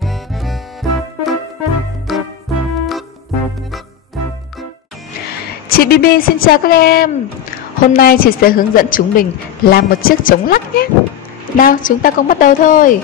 Chị Bibi xin chào các em. Hôm nay chị sẽ hướng dẫn chúng mình làm một chiếc trống lắc nhé. Nào, chúng ta cùng bắt đầu thôi.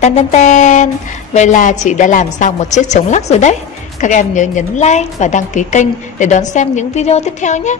Tan tan tan. Vậy là chị đã làm xong một chiếc trống lắc rồi đấy. Các em nhớ nhấn like và đăng ký kênh để đón xem những video tiếp theo nhé.